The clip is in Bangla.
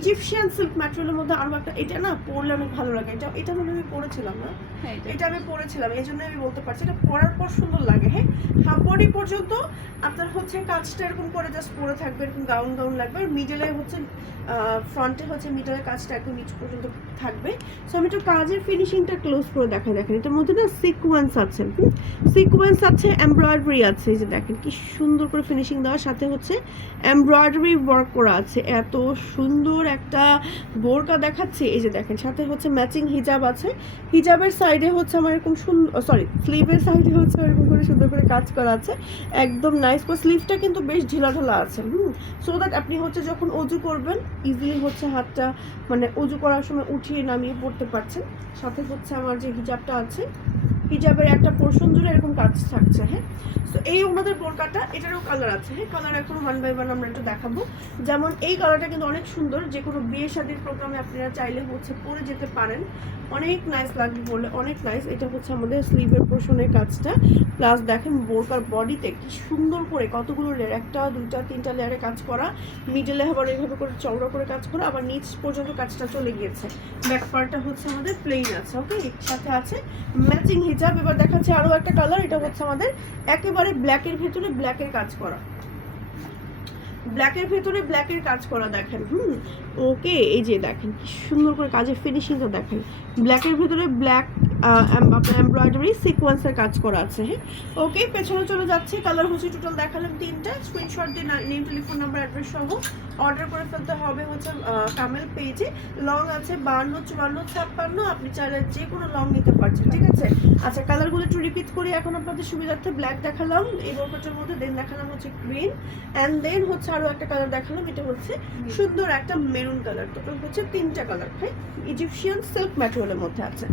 ইজিপশিয়ান সিল্ক ম্যাটেরিয়ালের মধ্যে আরও একটা এটা না পরলে অনেক ভালো লাগে। এটা এটা মনে আমি পরেছিলাম না। হ্যাঁ এটা এটা আমি পরেছিলাম এই জন্য আমি বলতে পারছি এটা পরার পর সুন্দর লাগে হ্যাঁ? হাফ বডি পর্যন্ত আপনার হচ্ছে কাজটা এরকম করে জাস্ট পরে থাকবে এরকম গাউন গাউন লাগবে। আর মিডলে হচ্ছে ফ্রন্টে হচ্ছে মিডলের কাজটা একদম নিচ পর্যন্ত থাকবে। সো আমি একটু কাজের ফিনিশিংটা ক্লোজ করে দেখা দেখেন। এটার মধ্যে না সিকোয়েন্স আছে সিকোয়েন্স আছে এমব্রয়ডারি আছে এই যে দেখেন কি সুন্দর করে ফিনিশিং দেওয়ার সাথে হচ্ছে এমব্রয়ডারি ওয়ার্ক করা আছে। এত সুন্দর একটা বোরকা দেখাচ্ছে। এই যে দেখেন, সাথে হচ্ছে ম্যাচিং হিজাব আছে। হিজাবের সাইডে হচ্ছে আমার এরকম সুন্দর সরি স্লিভের সাইডে হচ্ছে এরকম করে সুন্দর করে কাজ করা আছে। একদম নাইস করে স্লিভটা কিন্তু বেশ ঢিলা ঢালা আছে, হুম? সো দ্যাট আপনি হচ্ছে যখন অজু করবেন ইজিলি হচ্ছে হাতটা মানে অজু করার সময় উঠিয়ে নামিয়ে পড়তে পারছেন। সাথে হচ্ছে আমার যে হিজাবটা আছে হিজাবের একটা পোর্শন জুড়ে এরকম কাজ থাকছে হ্যাঁ? তো এই ওনাদের বোরকাটা, এটারও কালার আছে হ্যাঁ? কালার এখন ওয়ান বাই ওয়ান আমরা একটু দেখাবো। যেমন এই কালারটা কিন্তু অনেক সুন্দর, যে কোনো বিয়ে শাদির প্রোগ্রামে আপনারা চাইলে হচ্ছে পরে যেতে পারেন। অনেক নাইস লাগবে বলে, অনেক নাইস এটা হচ্ছে আমাদের স্লিভের পোর্শনের কাজটা। প্লাস দেখেন বোরকার বডিতে কি সুন্দর করে কতগুলো লেয়ার একটা, দুইটা, তিনটা লেয়ারে কাজ করা। মিডলে আবার এইভাবে করে চওড়া করে কাজ করা, আবার নিচ পর্যন্ত কাজটা চলে গিয়েছে। ব্যাক পার্টটা হচ্ছে আমাদের প্লেন আছে ওকে সাথে আছে ম্যাচিং হিজাব এবার দেখাচ্ছি আরও একটা কালার এটা হচ্ছে আমাদের একেবারে ব্ল্যাকের ভেতরে ব্ল্যাকের কাজ করা। ব্ল্যাকের ভেতরে ব্ল্যাকের কাজ করা দেখেন, হুম? ওকে এই যে দেখেন, কি সুন্দর করে কাজের ফিনিশিংটা দেখেন। ব্ল্যাকের ভেতরে ব্ল্যাক এমব্রয়ডারি সিকোয়েন্সের কাজ করা আছে হ্যাঁ? ওকে পেছনে চলে যাচ্ছে কালার হচ্ছে টোটাল দেখালাম তিনটা স্ক্রিনশট দিয়ে নেম টেলিফোন নাম্বার অ্যাড্রেস সহ অর্ডার করে ফেলতে হবে হচ্ছে কামেল পেজে লং আছে বান্ন, চুয়ান্ন, ছাপ্পান্ন, আপনি চাইলে যে কোনো লং নিতে পারছেন, ঠিক আছে? আচ্ছা কালারগুলো একটু রিপিট করি, এখন আপনাদের সুবিধার্থে ব্ল্যাক দেখালাম, এই বোরকাটার মধ্যে দেন দেখালাম হচ্ছে গ্রিন অ্যান্ড দেন হচ্ছে আরও একটা কালার দেখালাম, এটা হচ্ছে সুন্দর একটা মেরুন কালার টোটাল হচ্ছে তিনটা কালার হ্যাঁ ইজিপশিয়ান সিল্ক ম্যাটেরিয়ালের মধ্যে আছে।